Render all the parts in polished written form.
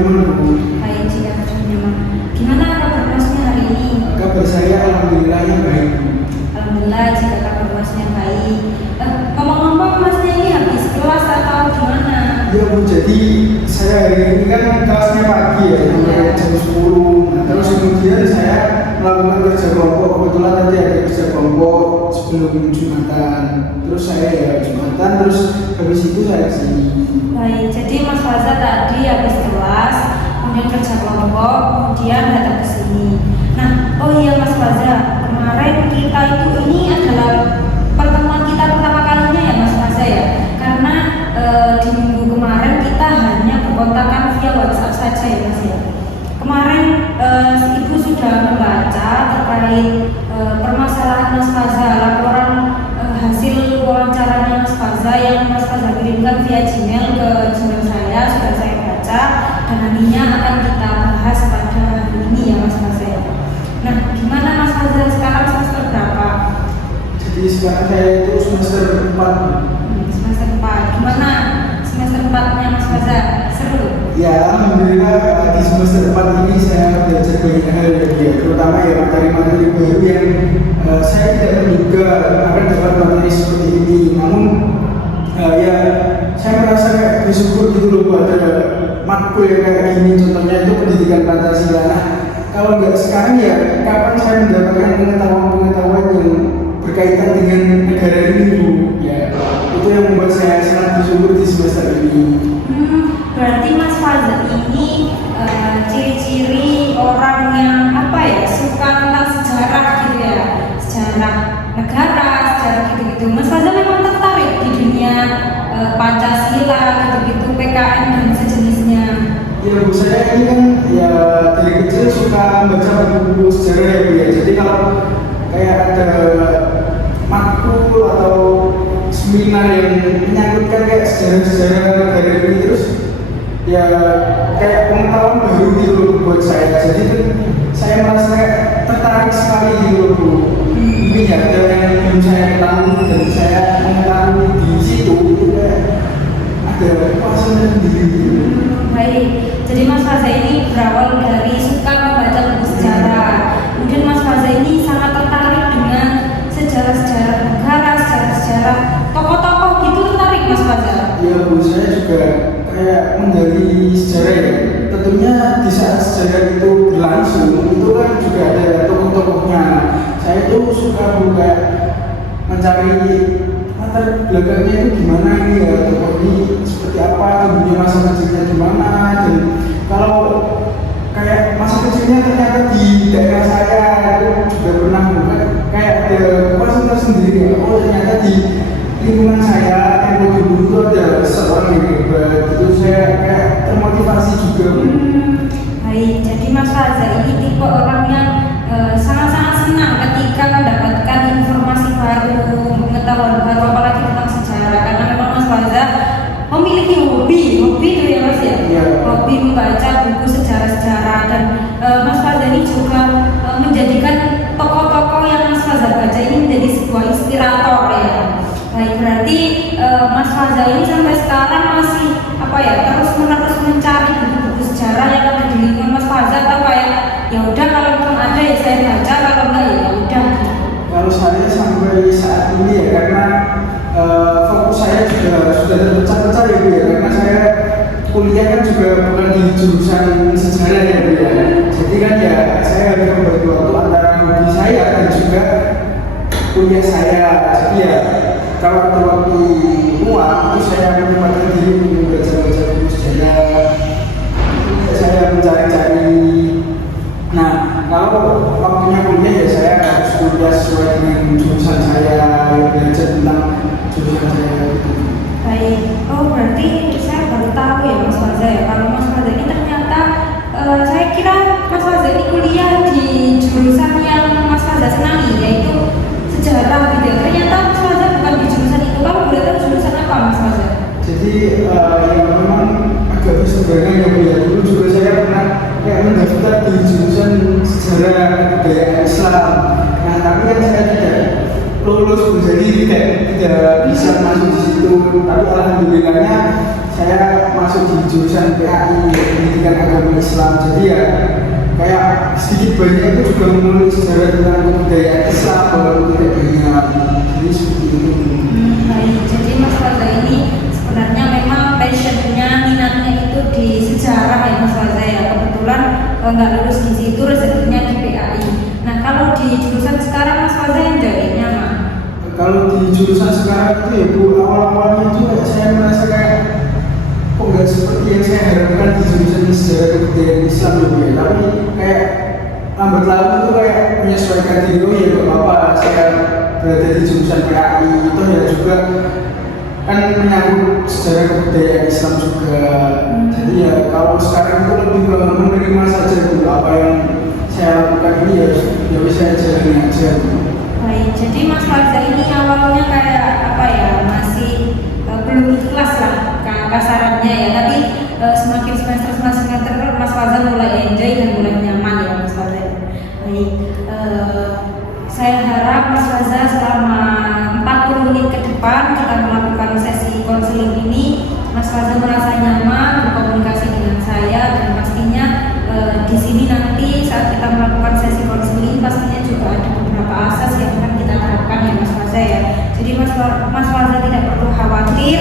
nyaman Bu. Baik, jika sudah nyaman. Gimana kabar masnya hari ini? Kabar saya alhamdulillah yang baik Bu. Alhamdulillah jika kabar masnya baik. Ngomong-ngomong masnya ini habis kelas atau gimana? Ya Bu, jadi saya hari ini kan kelasnya pagi ya, sampai jam 10. Nah, terus kemudian saya melakukan kerja kelompok. Kebetulan tadi ada kerja kelompok sebelum Jumatan. Terus saya ya Jumatan, terus habis itu saya kesini. Baik, jadi Mas Faza tadi habis kelas, kemudian kerja kelompok, kemudian datang ke sini. Nah, oh iya Mas Faza, kemarin kita ini adalah pertemuan kita pertama kalinya ya Mas Faza ya, karena di minggu kemarin kita hanya berkontakkan via WhatsApp saja ya Mas ya. Kemarin Ibu sudah membaca terkait permasalahan Mas Faza, laporan hasil wawancaranya Mas Faza yang Mas Faza kirimkan via Gmail ke Gmail saya, sudah saya baca dan nantinya akan kita bahas pada hari ini ya Mas Faza. Nah, gimana Mas Faza sekarang semester berapa? Jadi sekarang saya itu semester 4. Semester 4. Gimana semester 4-nya Mas Faza? Seru? Ya, alhamdulillah di semester 4 ini saya belajar banyak hal ya, terutama ya materi-materi baru yang saya tidak menduga akan dapat materi seperti ini. Namun ya saya merasa kayak bersyukur gitu loh ada matkul yang kayak gini. Contohnya itu pendidikan Pancasila. Nah, kalau nggak sekarang ya kapan saya mendapatkan pengetahuan-pengetahuan yang berkaitan dengan negara ini Bu? Ya, itu yang membuat saya sangat bersyukur di semester ini. Berarti Mas Faza ini ciri-ciri orang yang apa ya, suka tentang sejarah gitu ya, sejarah negara, sejarah gitu-gitu. Mas Faza memang tertarik di dunia Pancasila gitu-gitu, PKN dan sejenisnya. Ya Bu, saya ini kan ya dari kecil suka membaca buku sejarah ya Bu ya. Jadi kalau kayak ada matkul atau seminar yang menyangkutkan kayak sejarah-sejarah negara ini, terus ya kayak pengetahuan baru gitu buat saya. Jadi kan saya merasa tertarik sekali gitu Bu. Mungkin ya ada yang belum saya ketahui dan saya mengetahui di situ itu kayak ada kepuasan sendiri. Baik, jadi Mas Faza ini berawal dari suka membaca buku sejarah. Kemudian Mas Faza ini sangat tertarik dengan sejarah-sejarah negara, sejarah-sejarah tokoh-tokoh gitu, tertarik Mas Faza? Iya Bu, saya juga kayak menggali sejarah ya. Tentunya di saat sejarah itu berlangsung, itu kan juga ada tokoh-tokohnya. Saya itu suka buka mencari latar belakangnya itu gimana ini ya, tokoh ini seperti apa, tumbuhnya masa kecilnya gimana. Dan kalau kayak masa kecilnya ternyata di daerah saya itu juga pernah buka kayak ada kepuasan tersendiri. Oh ternyata di lingkungan saya yang dulu itu ada seorang yang hebat, itu saya kayak termotivasi juga. Baik, jadi Mas Faza ini tipe orang yang sangat-sangat senang ketika mendapatkan informasi baru, pengetahuan baru, apalagi tentang sejarah, karena memang Mas Faza memiliki hobi itu ya Mas ya, hobi membaca buku sejarah-sejarah. Dan Mas Faza ini juga menjadikan tokoh-tokoh yang Mas Faza baca ini menjadi sebuah inspirator ya. Baik, berarti Mas Faza ini sampai sekarang masih apa ya, terus-menerus mencari buku-buku sejarah yang ada di lingkungan Mas Faza, atau kayak ya udah kalau belum ada ya saya baca, kalau enggak ya udah. Kalau saya sampai saat ini ya karena fokus saya juga sudah terpecah-pecah ya Bu ya, karena saya kuliah kan juga bukan di jurusan sejarah ya Bu ya. Jadi kan ya saya harus membagi waktu antara hobi saya dan juga kuliah saya. Jadi ya kalau ada waktu luang itu saya menyempatkan diri untuk baca-baca buku sejarah. Saya mencari-cari. Nah, kalau waktunya kuliah ya saya harus kuliah sesuai dengan jurusan saya, belajar tentang jurusan saya. Baik, oh berarti saya baru tahu ya Mas Faza ya, kalau Mas Faza ini ternyata saya kira Mas Faza ini kuliah di jurusan yang Mas Faza senangi, yaitu sejarah gitu. Ternyata Mas Faza bukan di jurusan itu. Kamu boleh tahu jurusan apa Mas Faza? Jadi yang memang agak berseberangan ya Bu ya. Dulu juga saya pernah kayak mendaftar di jurusan sejarah budaya Islam. Nah tapi kan saya tidak lulus, jadi tidak bisa masuk jurusan PAI Pendidikan Agama Islam, jadi ya kayak sedikit banyak itu juga menulis sejarah tentang kebudayaan Islam bahwa tidak banyak, jadi seperti itu. Baik, jadi Mas Faza ini sebenarnya memang passionnya, minatnya itu di sejarah ya Mas Faza ya. Kebetulan nggak lulus di situ, rezekinya di PAI. Nah kalau di jurusan sekarang Mas Faza yang jadinya mah? Kalau di jurusan sekarang itu ya Bu, awal-awalnya itu saya merasa kayak kok nggak seperti yang saya harapkan di jurusan sejarah kebudayaan Islam ya Bu ya. Tapi kayak lambat laun itu kayak menyesuaikan diri, oh ya gak apa-apa saya berada di jurusan PAI itu ya juga kan menyangkut sejarah kebudayaan Islam juga. Jadi ya kalau sekarang itu lebih ke menerima saja Bu, apa yang saya lakukan ini ya bisa jalani aja Bu. Baik, jadi Mas Faza ini awalnya kayak apa ya, masih belum ikhlas lah kasarannya ya, tapi semakin semester Mas Faza mulai enjoy dan mulai nyaman ya Mas Faza. Baik, saya harap Mas Faza selama 40 menit ke depan kita melakukan sesi konseling ini, Mas Faza merasa nyaman berkomunikasi dengan saya, dan pastinya di sini nanti saat kita melakukan sesi konseling pastinya juga ada beberapa asas yang akan kita terapkan ya Mas Faza ya. Jadi Mas Faza tidak perlu khawatir,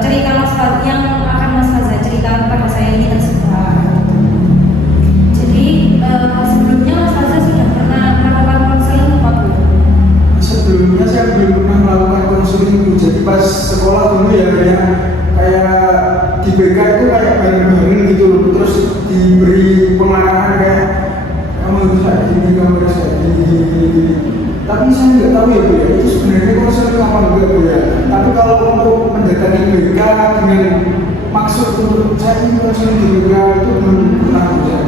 cerita Mas Faza yang akan Mas Faza ceritakan pada saya ini tersebar. Jadi sebelumnya Mas Faza sudah pernah melakukan konseling apa Bu? Sebelumnya saya belum pernah melakukan konseling Bu. Jadi pas sekolah dulu ya kayak di BK itu kayak bareng-bareng gitu loh, terus diberi pengarahan kayak kamu bisa gini, kamu bisa gini. Tapi saya nggak tahu ya Bu ya, itu sebenarnya konseling apa enggak Bu ya. Tapi kalau untuk mendatangi BK dengan maksud untuk saya ini konseling di BK itu belum pernah Bu ya.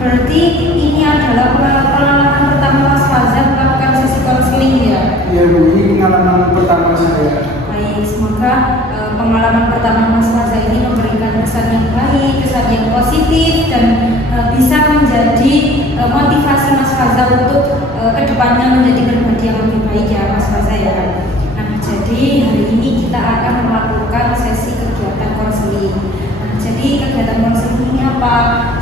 Berarti ini adalah pengalaman pertama Mas Faza melakukan sesi konseling ya? Iya Bu, ini pengalaman pertama saya. Baik, semoga pengalaman pertama Mas Faza ini memberikan kesan yang baik, kesan yang positif, dan bisa menjadi motivasi Mas Faza untuk kedepannya menjadi pribadi yang lebih baik ya Mas Faza ya. Nah, jadi hari ini kita akan melakukan sesi kegiatan konseling. Nah, jadi kegiatan konseling ini apa?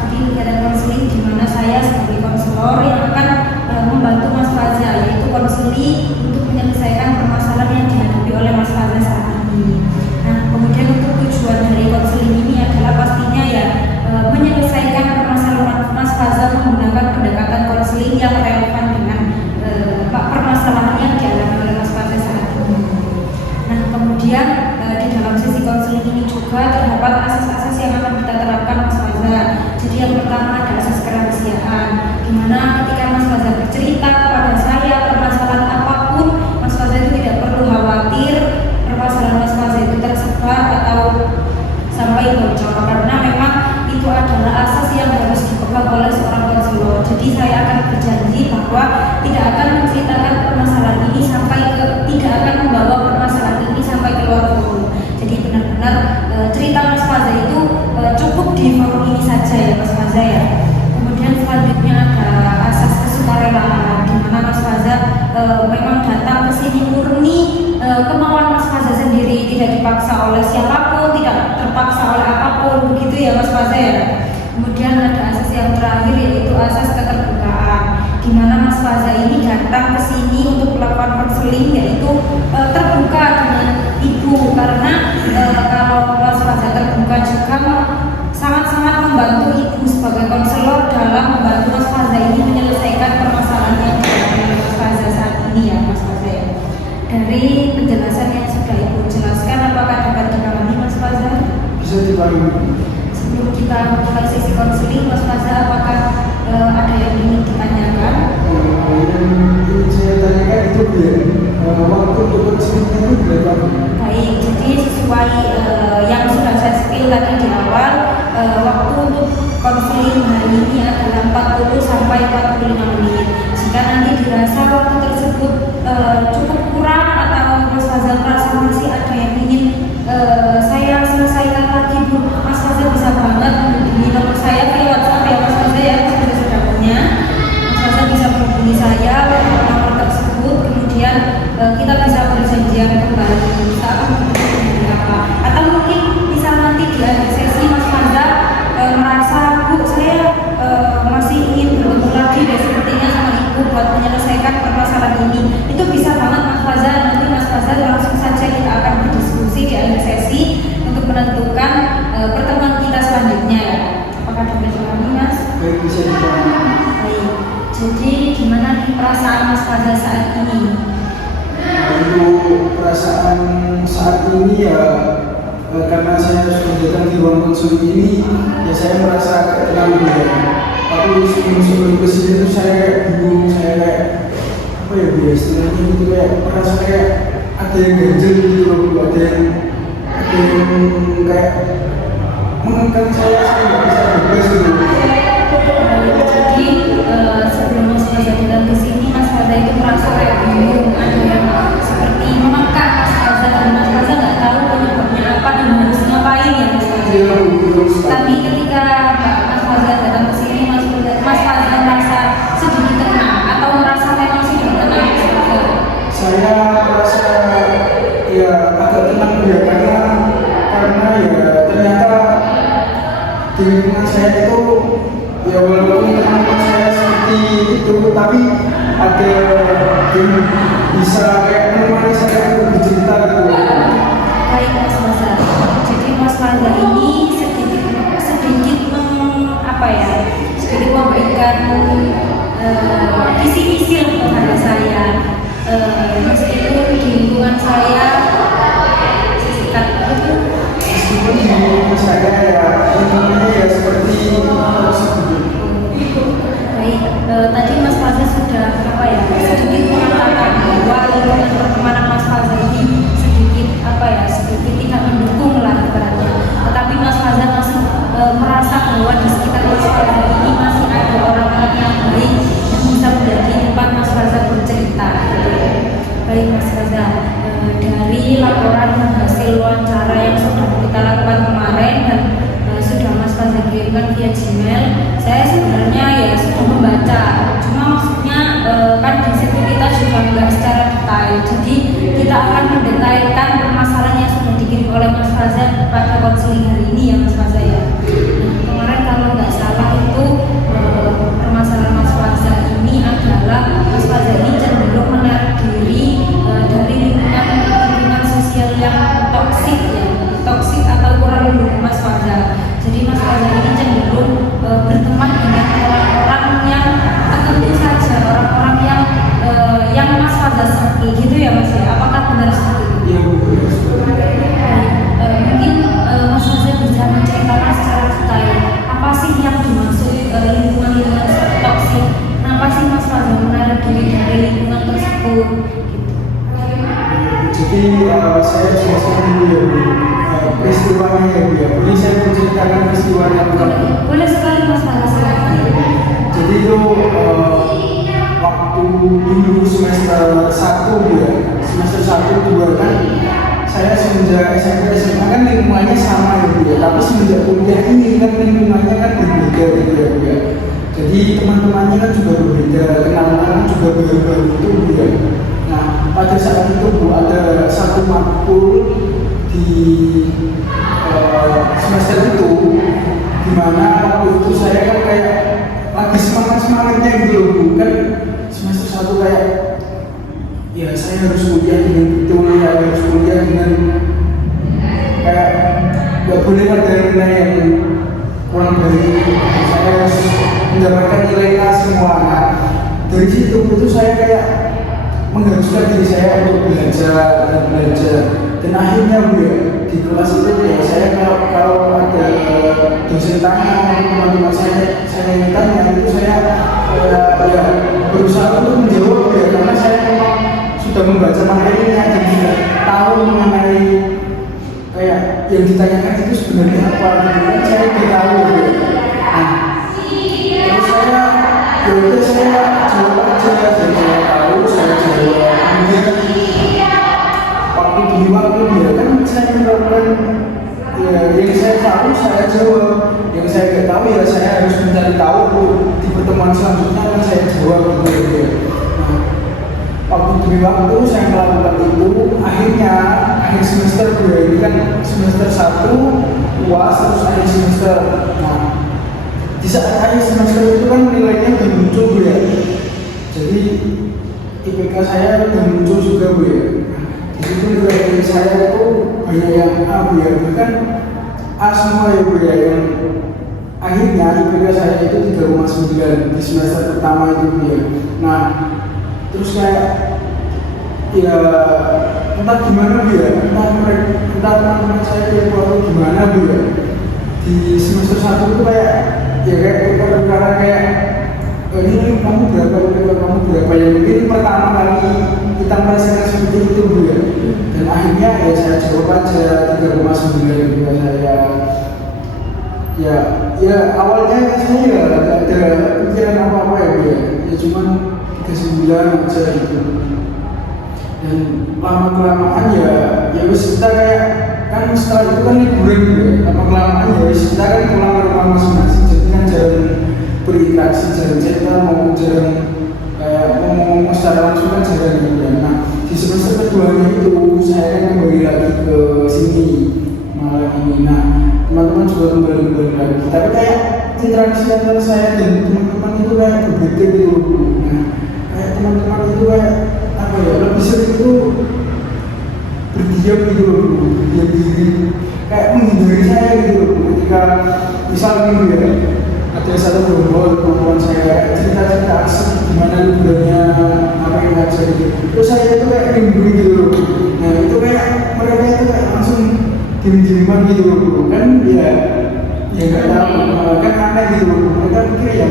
Jadi kegiatan konseling di mana saya sebagai konselor yang akan membantu Mas Faza, yaitu konseling untuk menyelesaikan permasalahan yang dihadapi oleh Mas Faza saat ini. Nah, kemudian untuk tujuan dari konseling ini adalah pastinya ya menyelesaikan permasalahan Mas Faza menggunakan pendekatan konseling yang relevan dengan permasalahan yang dialami oleh Mas Faza saat ini. Nah, kemudian di dalam sesi konseling ini juga terdapat asas-asas yang akan kita terapkan Mas Faza. Jadi yang pertama ada asas kerahasiaan, di mana ketika Mas Faza bercerita kepada saya permasalahan apapun, Mas Faza itu tidak perlu khawatir permasalahan Mas Faza itu tersebar atau sampai bocor, karena memang itu adalah asas yang harus dipegang oleh seorang konselor. Jadi saya akan berjanji bahwa tidak akan menceritakan permasalahan ini tidak akan membawa permasalahan ini sampai keluar forum. Jadi benar-benar cerita Mas Faza itu cukup di forum ini saja ya Mas Faza ya. Kemudian selanjutnya ada asas kesukarelaan, di mana Mas Faza memang datang ke sini murni kemauan Mas Faza sendiri, tidak dipaksa oleh siapapun, tidak terpaksa oleh apapun, begitu ya Mas Faza ya. Kemudian ada asas yang terakhir yaitu asas keterbukaan, di mana Mas Faza ini datang ke sini untuk melakukan konseling, yaitu terbuka dengan ibu, karena kalau Mas Faza terbuka juga sangat-sangat membantu ibu sebagai konselor dalam membantu Mas Faza ini menyelesaikan permasalahan yang dihadapi Mas Faza saat ini ya Mas Faza ya. Dari penjelasan yang sudah Ibu jelaskan, apakah dapat dipahami Mas Faza? Bisa dipahami. Sebelum kita mulai sesi konseling Mas Faza, apakah ada yang ingin ditanyakan? Yang ingin saya tanyakan itu waktu untuk konselingnya itu berapa? Baik, jadi sesuai yang sudah saya spill tadi di awal, waktu untuk konseling hari ini adalah 40 sampai 45 menit. Jika nanti dirasa waktu tersebut cukup kurang atau Mas Faza merasa masih ada yang ingin saya selesaikan lagi Bu, Mas Faza bisa banget menghubungi nomor saya via WhatsApp ya Mas Faza ya, sudah punya. Mas Faza bisa menghubungi saya lewat nomor tersebut, kemudian kita bisa berjanjian kembali saat apa, atau mungkin bisa nanti di akhir sesi Mas menyelesaikan permasalahan ini. Itu bisa banget Mas Faza. Nanti Mas Faza langsung saja kita akan berdiskusi di akhir sesi untuk menentukan pertemuan kita selanjutnya ya. Apakah dapat dipahami Mas? Baik, bisa dipahami. Baik. Jadi gimana nih perasaan Mas Faza saat ini? Untuk perasaan saat ini ya, karena saya sudah datang di ruang konseling ini, ya saya merasa agak tenang ya. Tapi sebelum kesini tuh saya kayak bingung, saya kayak apa ya istilahnya gitu, kayak merasa kayak ada yang ganjel gitu loh, ada yang kayak mengangkat saya nggak bisa bebas gitu. Jadi sebelum Mas Faza datang ke sini, Mas Faza itu merasa kayak bingung, ada yang seperti menekan Mas Faza dan Mas Faza nggak tahu penyebabnya apa dan harus ngapain ya Mas Faza. Tapi ketika Mas Faza datang ke sini, Mas Faza merasa sedikit tenang atau merasa memang sudah tenang Mas Faza? Saya merasa ya agak tenang ya, karena ya ternyata di lingkungan saya itu ya walaupun teman-teman saya seperti itu, tapi ada yang bisa kayak menemani saya untuk bercerita gitu. Baik Mas Faza. Jadi Mas Faza ini sedikit memberikan kisi-kisi kepada saya. Meskipun di lingkungan saya sisikat itu. Meskipun di lingkungan saya ya lingkungannya ya seperti baik, tadi Mas Faza sudah sedikit mengatakan bahwa lingkungan pertemanan Mas Faza ini sedikit tidak mendukung lah ibaratnya. Tetapi Mas Faza masih merasa bahwa di sekitar Mas Faza ini masih ada orang-orang yang baik yang bisa menjadi tempat Mas Faza bercerita. Baik Mas Faza, dari laporan hasil wawancara yang sudah kita lakukan kemarin dan sudah Mas Faza kirimkan via Gmail, saya sebenarnya ya sudah membaca. Cuma maksudnya kan di situ kita juga nggak secara detail. Jadi kita akan mendetailkan permasalahan yang sudah dikirim oleh Mas Faza pada konseling hari ini ya Mas Faza ya. Kemarin kalau nggak salah itu permasalahan Mas Faza ini adalah Mas Faza ini cenderung menarik diri dari lingkungan sosial yang toksik atau kurang mendukung Mas Faza. Jadi Mas Faza ini cenderung berteman dengan orang-orang yang tertentu saja, orang-orang yang Mas Faza sakit gitu ya Mas ya. Apakah benar seperti itu? ya Mungkin Mas Faza bisa menceritakan secara detail apa sih yang dimaksud lingkungan toksik. Kenapa sih Mas Faza menarik diri dari lingkungan tersebut? Jadi saya jelaskan dulu ya peristiwanya ya Bu ya. Ini saya menceritakan peristiwanya. Boleh sekali Mas Faza. Jadi itu waktu dulu semester 1 Bu ya, semester 1 2 kan saya semenjak SMP SMA kan lingkungannya sama ya Bu ya, tapi semenjak kuliah ini kan lingkungannya kan berbeda gitu ya Bu ya. Jadi teman-temannya kan juga berbeda, kenalan juga baru-baru itu Bu ya. Nah pada saat itu Bu ada satu matkul di semester itu, dimana waktu itu saya kan kayak lagi semangatnya gitu loh Bu, kan semester 1 kayak ya saya harus kuliah dengan betul, ya harus kuliah dengan kayak nggak boleh ada nilai yang kurang baik, saya harus mendapatkan nilai A semua. Nah, dari situ itu saya kayak mengharuskan diri saya untuk belajar dan akhirnya Bu ya, di kelas itu ya saya kalau ada dosen tanya, teman-teman saya ingin tanya, itu saya ya berusaha untuk menjawab ya, karena saya memang sudah membaca materinya dan sudah tahu mengenai kayak yang ditanyakan itu sebenarnya apa gitu kan, saya udah tahu gitu. Nah, terus saya jawab aja, saya tahu, saya jawab. Waktu di waktu dia kan saya melakukan ya, yang saya tahu saya jawab, yang saya nggak tahu ya saya harus mencari tahu di pertemuan selanjutnya kan saya jawab gitu ya. Nah, waktu demi waktu saya melakukan itu, akhirnya akhir semester gue ini kan semester 1 UAS terus akhir semester. Nah, di saat akhir semester itu kan nilainya udah muncul gue ya. Jadi IPK saya udah muncul juga Bu ya. Di situ nilai saya itu banyak yang A Bu ya, bahkan A semua ya Bu ya, yang akhirnya IPK saya itu 3,9 di semester pertama itu Bu ya. Nah terus kayak ya entah gimana Bu ya, entah teman-teman saya yang baru gimana Bu ya, di semester 1 itu kayak ya kayak perkara kayak ini kamu berapa ya, mungkin pertama kali kita merasakan seperti itu Bu ya. Dan akhirnya ya saya jawab aja 3,9 gitu saya. Ya awalnya saya ya gak ada pikiran apa-apa ya Bu ya. Ya cuman 39 aja gitu. Dan lama-kelamaan ya wis kita kayak kan setelah itu kan liburan gitu ya. Lama-kelamaan ya wis kita kan pulang ke rumah masing-masing, jadi kan jarang berinteraksi, jarang cerita, mau jarang ngomong secara langsung kan jarang gitu ya. Nah di semester keduanya itu saya kan kembali lagi ke sini malam ini. Nah teman-teman juga kembali lagi, tapi kayak interaksi antara saya dan teman-teman itu kayak berbeda gitu. Nah kayak teman-teman itu kayak apa ya, lebih sering itu berdiam gitu loh, berdiam diri, kayak menghindari saya gitu loh. Ketika misalnya gitu ya, ada satu gerombol teman-teman saya cerita-cerita asik gimana liburannya, apa yang aja gitu, terus saya itu kayak rindu gitu loh. Nah itu kayak mereka itu kayak langsung diem-dieman gitu loh, kan ya nggak tahu, kan aneh gitu loh. Mereka pikir ya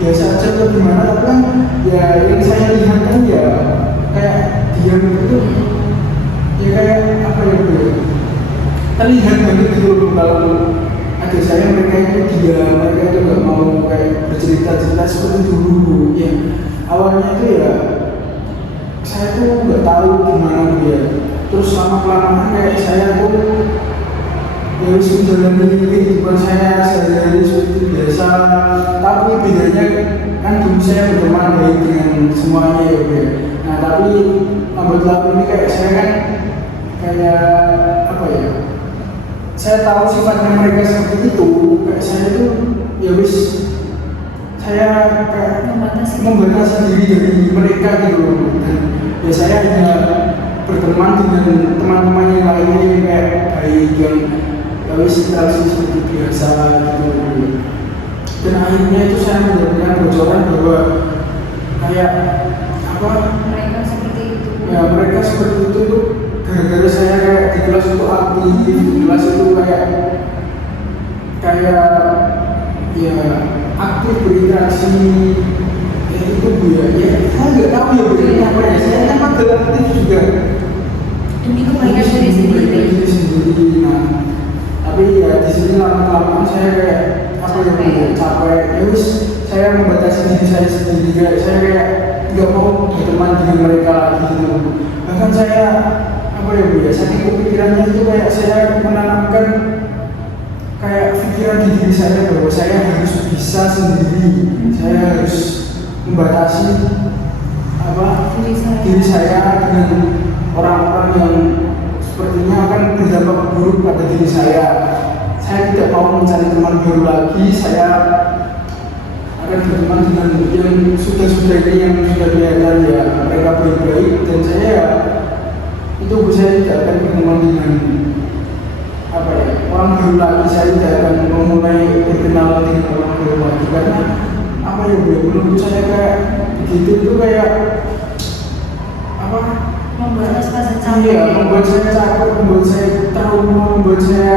biasa aja atau gimana, tapi kan ya yang saya lihat kan ya kayak diam itu ya kayak apa ya Bu, terlihat banget gitu loh. Kalau ada saya mereka itu diam, mereka itu nggak mau kayak bercerita-cerita seperti dulu ya. Awalnya itu ya saya tuh nggak tahu gimana dia, terus lama-kelamaan kayak saya tuh ya harus menjalani kehidupan saya sehari-hari seperti biasa. Tapi bedanya kan dulu saya berteman baik dengan semuanya ya Bu. Nah tapi lambat laun ini kayak saya kan kayak apa ya, saya tahu sifatnya mereka seperti itu. Kayak saya itu ya wis, saya kayak membatasi diri dari mereka gitu. Dan ya saya hanya berteman dengan teman-teman yang lainnya yang kayak baik, yang ya wis interaksi seperti biasa gitu. Dan akhirnya itu saya mendapatkan bocoran bahwa kayak apa, mereka seperti itu. Ya mereka seperti itu tuh gara-gara saya kayak di kelas itu aktif, di kelas itu kayak ya aktif berinteraksi itu Bu ya. Ya saya nggak tahu ya bedanya apa ya. Saya kan magelang aktif juga Demi kebaikan diri sendiri. Nah tapi ya di sini lama-kelamaan saya kayak apa ya Bu, capek. Ya wis saya membatasi diri saya sendiri, kayak saya kayak nggak mau berteman dengan mereka lagi gitu. Bahkan saya apa ya Bu ya, saking kepikirannya itu kayak saya menanamkan kayak pikiran di diri saya bahwa saya harus bisa sendiri, saya harus membatasi apa diri saya dengan orang-orang yang sepertinya akan berdampak buruk pada diri saya. Saya tidak mau mencari teman baru lagi, saya akan berteman dengan yang sudah-sudah ini, yang sudah kelihatan ya mereka baik-baik, dan saya itu saya tidak akan berteman dengan apa ya, orang baru lagi. Saya tidak akan memulai berkenalan dengan orang baru lagi, karena apa ya Bu, menurut saya kayak begitu itu kayak apa, Membuat saya iya, capek, membuat saya capek, membuat saya trauma, membuat saya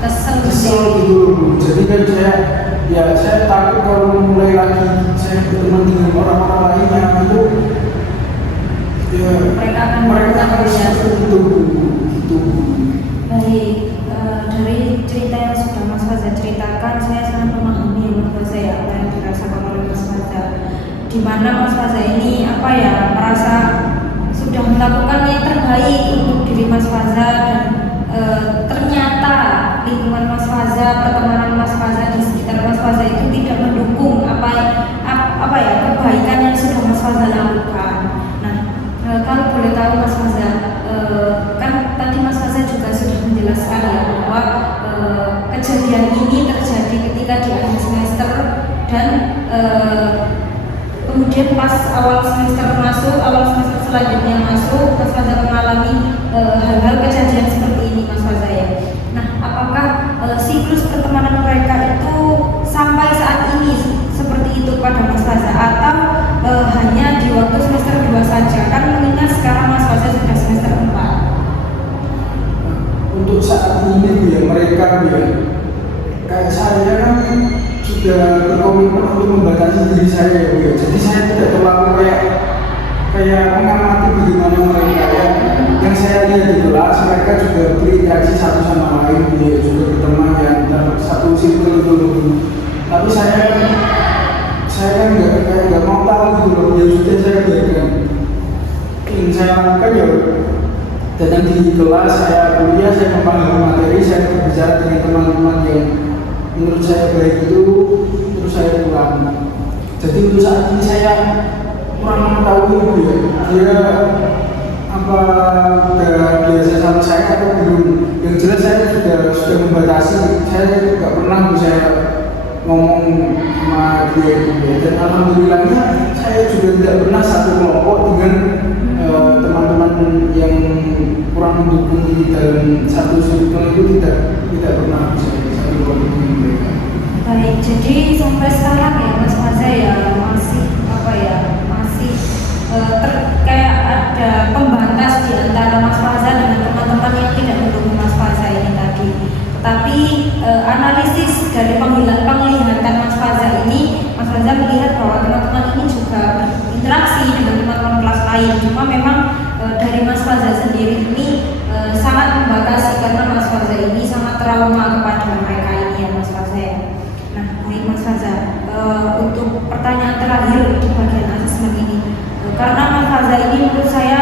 kesel gitu. Jadi kan saya takut kalau mulai lagi saya berteman dengan orang-orang lainnya itu ya mereka akan seperti itu gitu. Baik, dari cerita yang sudah Mas Faza ceritakan, saya sangat memahami Mas Faza ya, apa yang dirasakan oleh Mas Faza. Di mana Mas Faza ini apa ya, merasa sudah melakukan yang terbaik untuk diri Mas Faza, dan ternyata lingkungan Mas Faza, pertemanan Mas Faza di sekitar Mas Faza itu tidak mendukung apa ya kebaikan yang sudah Mas Faza lakukan. Nah, kalau boleh tahu Mas Faza, kan tadi Mas Faza juga sudah menjelaskan ya bahwa kejadian ini terjadi ketika di akhir semester, dan kemudian kemudian pas awal semester selanjutnya masuk, Mas Faza mengalami hal-hal kejadian seperti ini, Mas Faza ya. Nah, apakah siklus pertemanan mereka itu sampai saat ini seperti itu pada Mas Faza, atau hanya di waktu semester 2 saja? Kan mengingat sekarang Mas Faza sudah semester 4. Untuk saat ini Bu ya, mereka Bu ya, kayak saya kan sudah berkomitmen untuk membatasi diri saya ya Bu ya. Jadi saya tidak terlalu kayak mengamati bagaimana mereka ya. Yang saya lihat di kelas, mereka juga berinteraksi satu sama lain Bu ya, juga berteman yang satu circle itu. Tapi saya kan nggak mau tahu gitu loh, ya sudah saya biarkan. Yang saya lakukan ya datang di kelas, saya kuliah, saya memahami materi, saya berbicara dengan teman-teman yang menurut saya baik itu, terus saya pulang. Jadi untuk saat ini saya kurang tahu Bu ya, dia apa biasa sama saya atau belum. Yang jelas saya sudah membatasi, saya tidak pernah bisa ngomong sama dia gitu. Dan alhamdulillahnya saya juga tidak pernah satu kelompok dengan teman-teman yang kurang mendukung di dalam satu circle itu tidak pernah bisa satu kelompok dengan mereka. Baik, jadi sampai sekarang ya Mas Faza ya masih kayak ada pembatas di antara Mas Faza dengan teman-teman yang tidak mendukung Mas Faza ini tadi. Tetapi analisis dari penglihatan Mas Faza ini, Mas Faza melihat bahwa teman-teman ini juga berinteraksi dengan teman-teman kelas lain. Cuma memang dari Mas Faza sendiri ini sangat membatasi karena Mas Faza ini sangat trauma kepada mereka ini ya Mas Faza ya. Nah, baik Mas Faza, untuk pertanyaan terakhir di bagian asesmen ini, karena Mas Faza ini menurut saya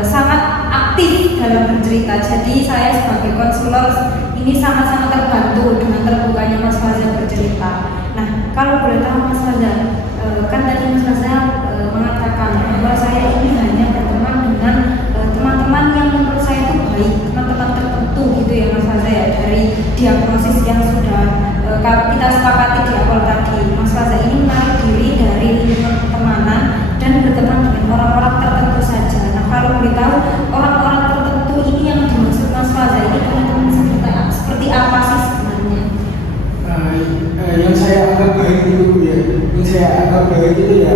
sangat aktif dalam bercerita. Jadi saya sebagai konselor ini sangat-sangat terbantu dengan terbukanya Mas Faza bercerita. Nah, kalau boleh tahu Mas Faza, kan tadi Mas Faza mengatakan bahwa saya ini hanya berteman dengan teman-teman yang menurut saya itu baik, teman-teman tertentu gitu ya Mas Faza ya, dari diagnosis yang sudah kita sepakati di awal tadi. Mas Faza ini menarik diri dari lingkungan pertemanan dan berteman dengan orang-orang tertentu saja. Nah, kalau boleh tahu orang-orang tertentu ini yang dimaksud Mas Faza ini teman-teman seperti apa sih sebenarnya? Yang saya anggap baik itu ya,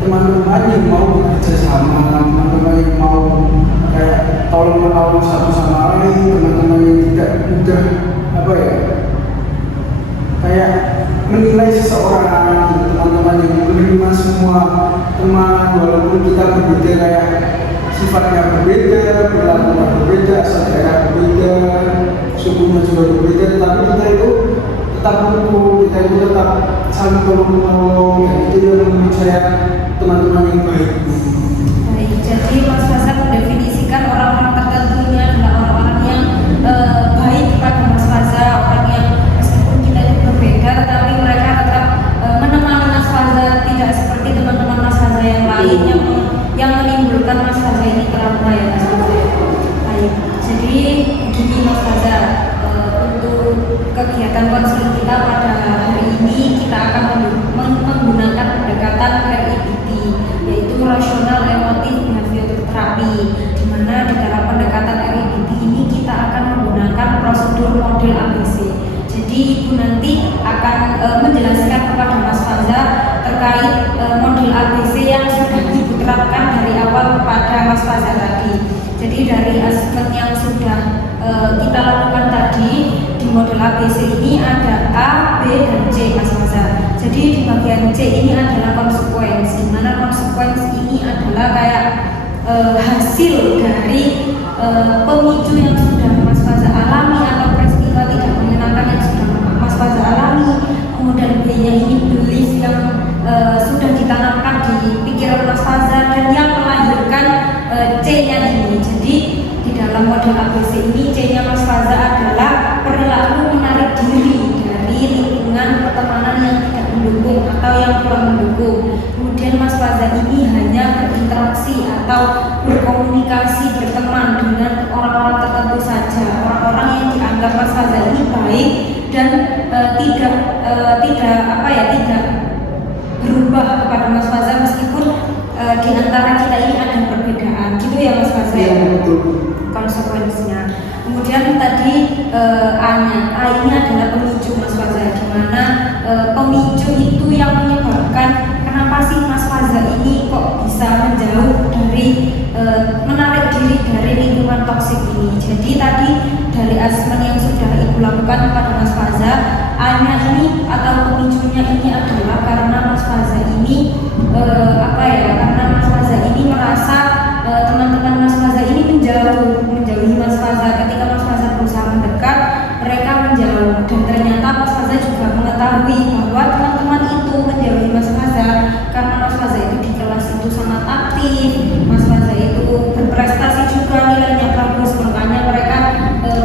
teman-teman yang mau bekerja sama, teman-teman yang mau kayak tolong menolong satu sama lain, teman-teman yang tidak mudah kayak menilai seseorang, teman-teman yang menerima semua teman walaupun kita berbeda, kayak sifatnya berbeda, perilakunya berbeda, asal daerah berbeda, sukunya juga berbeda, tapi kita itu tetap rukun, kita itu tetap saling tolong-menolong. Dan itu yang menurut saya teman-teman yang baik. Baik, jadi Mas Faza mendefinisikan orang-orang tertentu ini adalah orang-orang yang baik kepada Mas Faza, orang yang meskipun kita itu berbeda, tapi mereka tetap menemani Mas Faza, tidak seperti teman-teman Mas Faza yang lain yang menimbulkan Mas Faza ini trauma ya Mas Faza. Baik, jadi begini Mas Faza, untuk kegiatan konseling kita pada hari ini kita akan menggunakan pendekatan REBT, yaitu rasional emotif behavioral terapi, di mana di dalam pendekatan REBT ini kita akan menggunakan prosedur model ABC. Jadi Ibu nanti akan menjelaskan kepada Mas Faza terkait model ABC yang sudah Ibu terapkan dari awal kepada Mas Faza tadi. Jadi dari asesmen yang sudah kita lakukan tadi di model ABC ini ada A, B, dan C Mas Faza. Jadi di bagian C ini adalah konsekuensi, mana konsekuensi ini adalah kayak hasil dari pemicu yang sudah Mas Faza alami atau peristiwa tidak menyenangkan yang sudah Mas Faza alami. Kemudian B-nya ini belief yang sudah ditanamkan di pikiran Mas Faza dan yang melahirkan C-nya ini. Jadi di dalam model ABC ini C-nya Mas Faza adalah perilaku menarik diri dari lingkungan pertemanan yang tidak mendukung atau yang kurang mendukung. Kemudian Mas Faza ini hanya berinteraksi atau berkomunikasi, berteman dengan orang-orang tertentu saja, orang-orang yang dianggap Mas Faza ini baik dan tidak berubah kepada di antara kita ini ada perbedaan, gitu ya Mas Faza. Iya, betul. Konsekuensinya. Kemudian tadi A ini adalah pemicu Mas Faza, di mana pemicu itu yang menyebabkan kenapa sih Mas Faza ini kok bisa menjauh dari menarik diri dari lingkungan toksik ini. Jadi tadi dari asesmen yang sudah Ibu lakukan kepada Mas Faza, A-nya ini atau pemicunya ini adalah karena Mas Faza ini karena Mas Faza ini merasa teman-teman Mas Faza ini menjauhi Mas Faza. Ketika Mas Faza berusaha mendekat, mereka menjauh, dan ternyata Mas Faza juga mengetahui bahwa teman-teman itu menjauhi Mas Faza karena Mas Faza itu di kelas itu sangat aktif, Mas Faza itu berprestasi juga, nilainya bagus, makanya mereka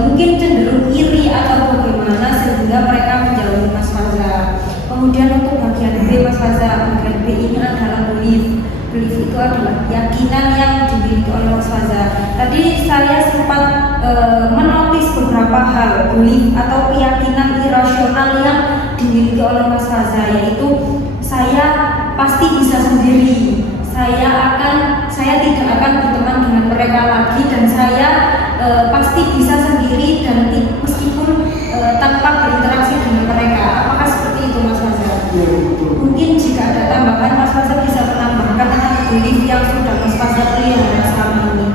mungkin cenderung iri atau bagaimana sehingga mereka menjauhi Mas Faza. Kemudian untuk bagian B Mas Faza, bagian B ini adalah belief. Belief itu adalah keyakinan yang dimiliki oleh Mas Faza. Tadi saya sempat menotis beberapa hal belief atau keyakinan irasional yang dimiliki oleh Mas Faza, yaitu saya pasti bisa sendiri, saya tidak akan berteman dengan mereka lagi, dan saya pasti bisa sendiri dan meskipun tanpa berinteraksi dengan mereka. Apakah seperti itu Mas Faza? Iya, betul. Mungkin jika ada tambahan Mas Faza bisa menambahkan belief yang sudah Mas Faza pelihara selama ini.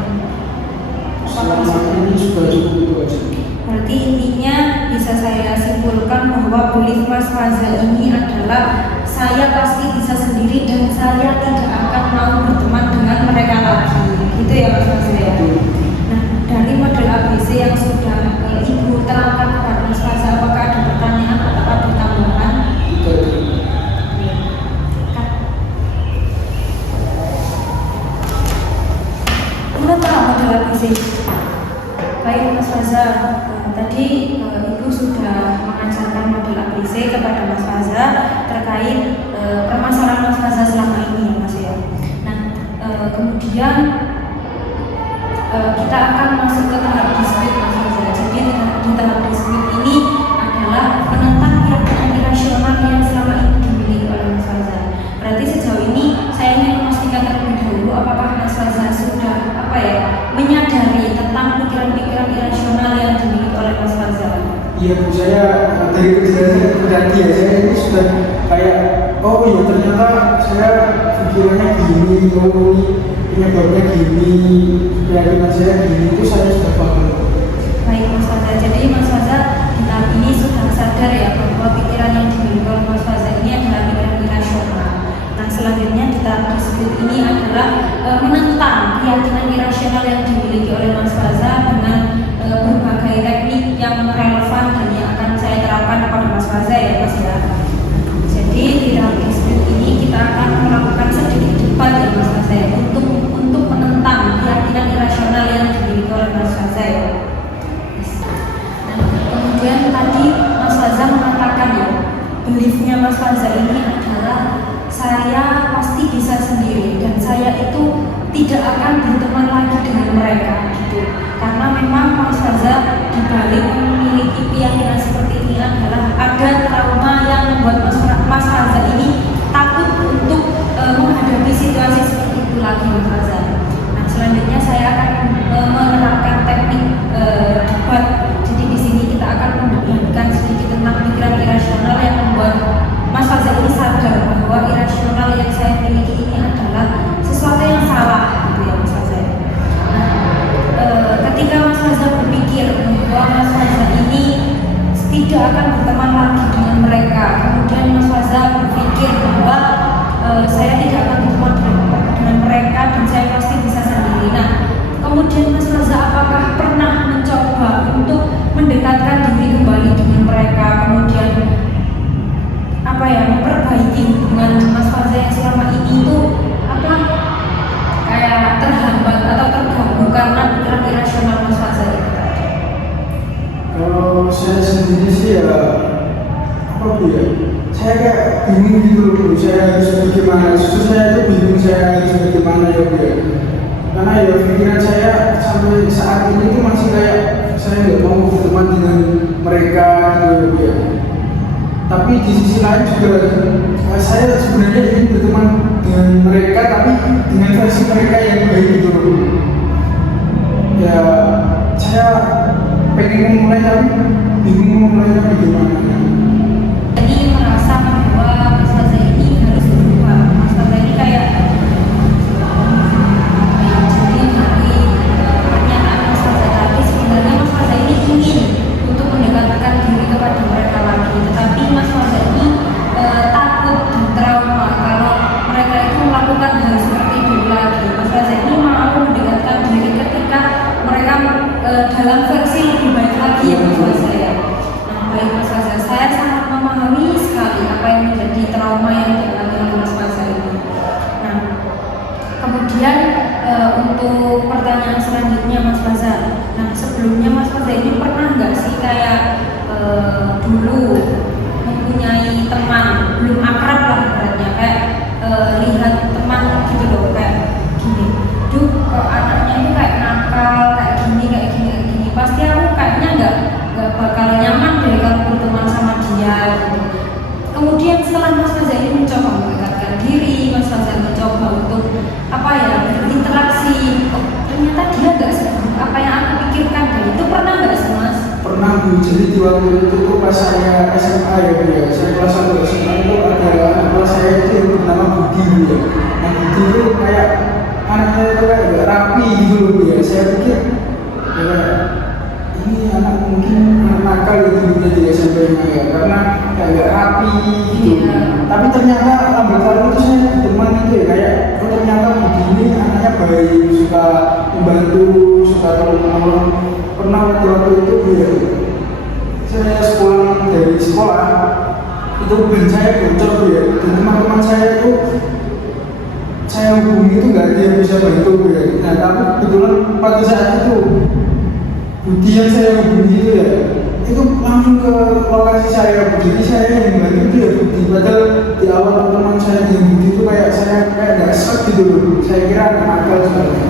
Selama ini sudah cukup itu aja. Berarti intinya bisa saya simpulkan bahwa belief Mas Faza ini adalah saya pasti bisa sendiri dan saya tidak akan mau berteman dengan mereka lagi. Gitu ya Mas Faza ya. Nah, dari model ABC yang sudah Ibu terangkan kepada Mas Faza, apakah ada pertanyaan atau ada tambahan? Menurut model ABC, baik Mas Faza, tadi Ibu sudah mengajarkan model ABC kepada Mas Faza terkait permasalahan Mas Faza selama ini ya Mas ya. Nah, kemudian kita akan masuk ke tahap dispute Mas Faza. Jadi di tahap dispute ini adalah menentang keyakinan irasional yang selama ini dimiliki oleh Mas Faza. Berarti sejauh ini saya ingin memastikan terlebih dahulu apakah Mas Faza sudah menyadari tentang pikiran-pikiran irasional yang dimiliki oleh Mas Faza. Iya Bu, saya dari penjelasan berarti ya, saya ini sudah kayak oh iya ternyata saya pikirannya gini, oh ini penyebabnya gini, keyakinan saya gini, itu saya sudah paham. Baik Mas Faza, jadi Mas Faza di tahap ini sudah sadar ya bahwa pikiran yang dimiliki oleh Mas Faza ini adalah pikiran irasional. Nah selanjutnya di tahap dispute ini adalah menentang keyakinan irasional yang dimiliki oleh Mas Faza dengan berbagai teknik yang relevan dan yang akan saya terapkan kepada Mas Faza ya Mas ya. Jadi di dalam dispute ini kita akan melakukan sedikit debat ya Mas Faza ya, untuk menentang keyakinan irasional yang dimiliki oleh Mas Faza ya. Nah, kemudian tadi Mas Faza mengatakan ya, beliefnya Mas Faza ini adalah saya pasti bisa sendiri dan saya itu tidak akan berteman lagi dengan mereka gitu. Karena memang Mas Faza dibalik memiliki keyakinan seperti ini adalah ada trauma yang membuat Mas Faza ini takut untuk menghadapi situasi seperti itu lagi Mas Faza. Nah selanjutnya saya akan menerapkan teknik debat. Jadi di sini kita akan mendebatkan sedikit tentang pikiran irasional yang membuat Mas Faza ini sadar bahwa irasional yang saya miliki ini adalah sesuatu yang salah gitu ya Mas Faza. Ketika Mas Faza berpikir bahwa Mas Faza ini tidak akan berteman lagi dengan mereka, kemudian Mas Faza berpikir bahwa saya tidak akan berteman dengan mereka dan saya pasti bisa sendiri. Nah, kemudian Mas Faza apakah pernah mencoba untuk mendekatkan diri kembali dengan mereka, kemudian memperbaiki hubungan Mas Faza yang selama ini itu kayak terhambat atau terganggu karena pikiran irasional Mas Faza itu? Kalau saya sendiri sih ya saya kayak bingung gitu loh, saya harus bagaimana, justru saya itu bingung saya harus bagaimana ya Bu ya. Karena ya pikiran saya sampai saat ini tuh masih kayak saya nggak mau berteman dengan mereka gitu Bu ya. Tapi di sisi lain juga saya sebenarnya ingin berteman dengan dengan mereka, tapi dengan versi mereka yang baik gitu loh. Ya saya pengen memulai tapi bingung memulainya bagaimana. Jadi merasa bahwa Mas Faza ini harus berubah. Mas Faza ini kayak jadi dari pernyataan Mas Faza tadi, sebenarnya Mas Faza ini ingin untuk mendekatkan diri kepada mereka lagi, tetapi Mas Faza ini takut dan trauma kalau mereka itu melakukan hal seperti dulu lagi. Mas Faza ini mau mendekatkan diri ketika mereka dalam versi lebih baik lagi ya Mas Faza ya. Nah baik Mas Faza, saya sangat memahami sekali apa yang menjadi trauma yang dialami oleh Mas Faza ini. Nah kemudian untuk pertanyaan selanjutnya Mas Faza, nah sebelumnya Mas Faza ini pernah nggak sih kayak dulu mempunyai teman belum akrab lah ibaratnya, kayak lihat teman gitu loh kayak gini, duh kok anaknya itu kayak nakal kayak gini, pasti aku kayaknya nggak bakal nyaman deh kalau berteman sama dia gitu. Kemudian setelah Mas Faza ini mencoba mendekatkan diri, Mas Faza mencoba untuk apa ya berinteraksi, oh ternyata dia nggak seburuk apa yang aku pikirkan. Dan itu pernah nggak sih Mas? Pernah Bu, jadi di waktu itu tuh pas saya SMA ya Bu ya, saya kelas 1 SMA itu ada anak kelas saya itu yang bernama Budi Bu ya. Nah Budi itu kayak anaknya itu kayak gak rapi gitu loh Bu ya. Saya pikir ya ini anak mungkin anak nakal gitu di SMP ya, karena kayak gak rapi gitu. Tapi ternyata lambat laun itu saya teman itu ya kayak oh ternyata Budi ini anaknya baik, suka membantu, suka tolong-menolong. Pernah waktu itu ya, saya pulang dari sekolah itu ban saya bocor ya, dan teman-teman saya itu saya hubungi itu nggak ada yang bisa bantu ya. Nah tapi kebetulan pada saat itu Budi yang saya hubungi itu ya itu langsung ke lokasi saya, jadi saya yang bantu itu ya Budi. Padahal di awal teman saya yang Budi itu kayak saya kayak nggak shock gitu loh, saya kira anak nakal sebenarnya.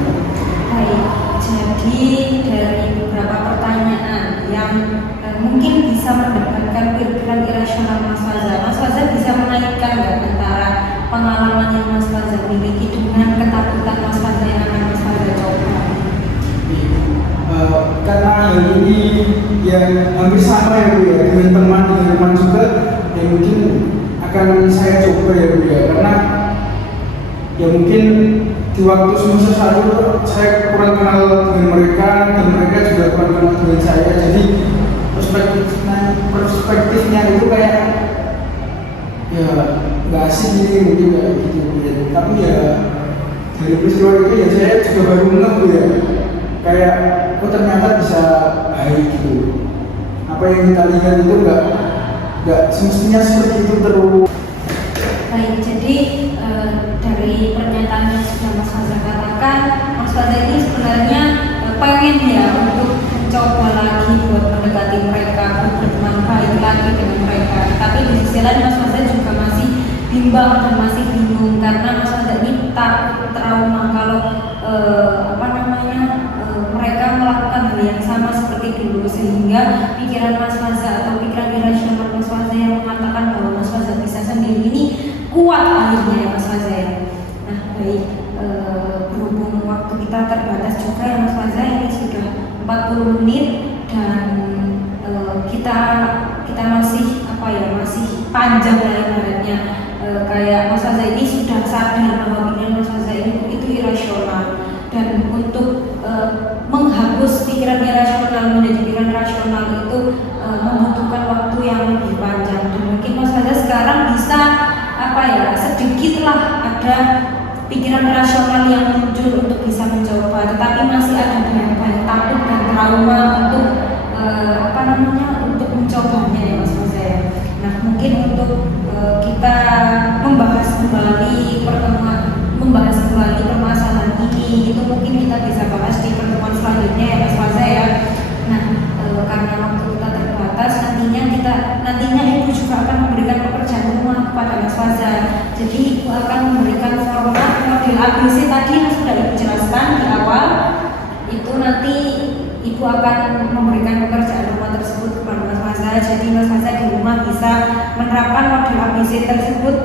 Baik, jadi dari beberapa pertanyaan yang mungkin bisa mendapatkan pikiran irasional Mas Faza bisa menaikkan nggak antara pengalaman yang Mas Faza miliki dengan ketakutan Mas Faza yang akan Mas Faza coba? Karena hal ini yang hampir sama ya Bu ya, dengan teman juga yang mungkin akan saya coba ya Bu ya, karena ya mungkin di waktu semester 1 saya kurang kenal dengan mereka dan mereka juga kurang kenal dengan saya, jadi perspektifnya itu kayak ya nggak asik ini mungkin kayak gitu ya. Tapi ya dari peristiwa itu ya saya juga baru ngeh Bu ya, kayak oh ternyata bisa baik gitu. Apa yang kita lihat itu nggak semestinya seperti itu terus. Baik, jadi dari pernyataan yang sudah Mas Faza katakan, Mas Faza ini sebenarnya pengen ya untuk mencoba lagi buat mendekati mereka, berteman baik lagi dengan mereka. Tapi di sisi lain Mas Faza juga masih bimbang dan masih bingung karena Mas Faza ini takut trauma kalau mereka melakukan hal yang sama seperti dulu, sehingga pikiran Mas Faza atau pikiran irasional Mas Faza yang mengatakan bahwa Mas Faza bisa sendiri ini kuat akhirnya ya Mas Faza ya. Nah baik, berhubung waktu kita terbatas juga ya Mas Faza, ini sudah 40 menit dan kita masih masih panjang lah ibaratnya. Kayak Mas Faza ini sudah sadar bahwa pikiran Mas Faza ini itu irasional, dan untuk menghapus pikiran irasional menjadi pikiran rasional itu membutuhkan waktu yang lebih panjang. Dan mungkin Mas Faza sekarang bisa sedikitlah ada pikiran rasional yang muncul untuk bisa mencoba, tetapi masih ada banyak takut dan trauma untuk untuk mencobanya ya Mas Faza ya. Nah mungkin untuk kita membahas kembali permasalahan ini, itu mungkin kita bisa bahas di pertemuan selanjutnya ya Mas Faza ya. Nah karena waktu kita terbatas, nantinya Ibu juga akan memberikan pekerjaan rumah kepada Mas Faza. Jadi Ibu akan memberikan format model ABC tadi yang sudah Ibu jelaskan di awal. Itu nanti Ibu akan memberikan pekerjaan rumah tersebut kepada Mas Faza Faza. Jadi Mas Faza di rumah bisa menerapkan model ABC tersebut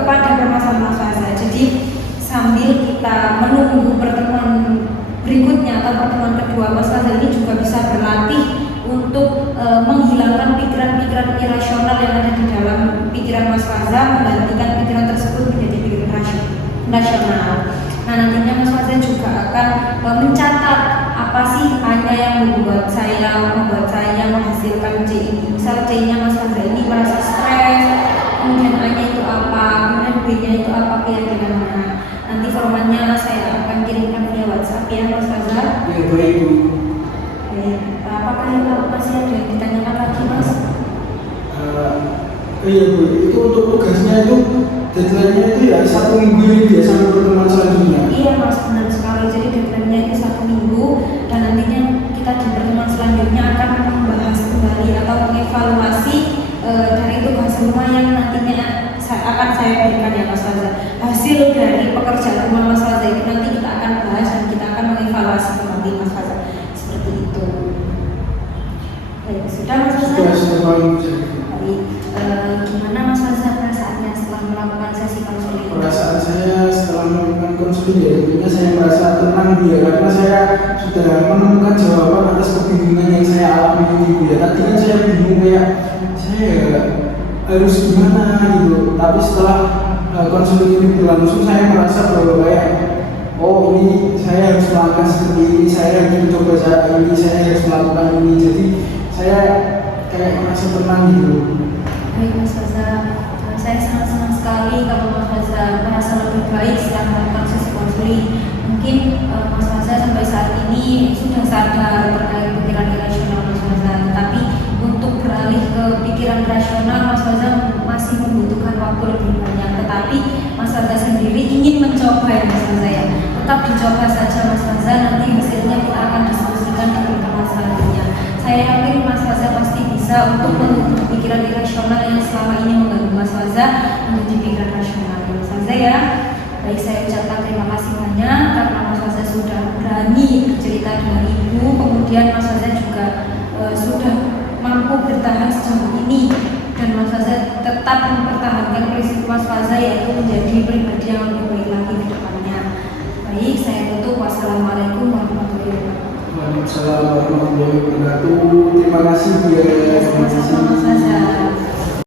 kepada permasalahan Mas Faza. Jadi sambil kita menunggu pertemuan berikutnya atau pertemuan kedua, Mas Faza ini juga bisa berlatih untuk menghilangkan pikiran-pikiran irasional yang ada di dalam pikiran Mas Faza, menggantikan pikiran tersebut menjadi pikiran rasional. Nah, nantinya Mas Faza juga akan mencatat apa sih hanya yang membuat saya menghasilkan C ini. Misal C-nya Mas Faza ini merasa stres, kemudian A-nya itu apa, kemudian B-nya itu apa, kira-kira mana. Nanti formatnya saya akan kirimkan via WhatsApp ya Mas Faza. Ya, baik Bu. Apakah masih ada yang ditanyakan lagi Mas? Iya Bu, itu untuk tugasnya itu deadline-nya itu ya 1 minggu ini ya sampai pertemuan selanjutnya. Iya Mas, benar sekali. Jadi deadline-nya itu 1 minggu dan nantinya kita di pertemuan selanjutnya akan membahas kembali atau mengevaluasi dari tugas rumah yang nantinya akan saya berikan ya Mas Faza. Hasil dari pekerjaan rumah Mas Faza itu nanti kita akan bahas dan kita akan mengevaluasi kembali Mas Faza. Seperti itu. Baik, sudah Mas Faza? Sudah paling Baik, gimana Mas Faza perasaannya setelah melakukan sesi konseling? Perasaan saya setelah melakukan konseling ya tentunya saya merasa tenang ya, karena saya sudah menemukan jawaban atas kebingungan yang saya alami ini ya. Tadinya saya bingung kayak saya harus gimana gitu, tapi setelah konseling ini berlangsung saya merasa bahwa kayak oh ini saya harus melakukan seperti ini, saya harus mencoba saat ini, saya harus melakukan ini. Jadi saya kayak merasa tenang gitu. Baik Mas Faza, saya sangat senang sekali kalau Mas Faza merasa lebih baik setelah melakukan sesi konseling. Mungkin Mas Faza sampai saat ini sudah sadar terkait pikiran irasional Mas Faza, tetapi untuk beralih ke pikiran rasional Mas Faza masih membutuhkan waktu lebih banyak. Tetapi Mas Faza sendiri ingin mencoba ya Mas Faza ya. Tetap dicoba saja Mas Faza, nanti hasilnya kita akan diskusikan di pertemuan selanjutnya. Saya yakin Mas Faza pasti bisa untuk mengubah pikiran irasional yang selama ini mengganggu Mas Faza menjadi pikiran rasional Mas Faza ya. Baik, saya ucapkan terima kasih banyak karena Mas Faza sudah berani bercerita dengan Ibu, kemudian Mas Faza juga sudah mampu bertahan sejauh ini dan Mas Faza tetap mempertahankan prinsip Mas Faza yaitu menjadi pribadi yang lebih baik lagi ke depannya. Baik, saya tutup. Wassalamualaikum warahmatullahi wabarakatuh. Waalaikumsalam warahmatullahi wabarakatuh. Terima kasih Bu ya. Sama-sama Mas Faza.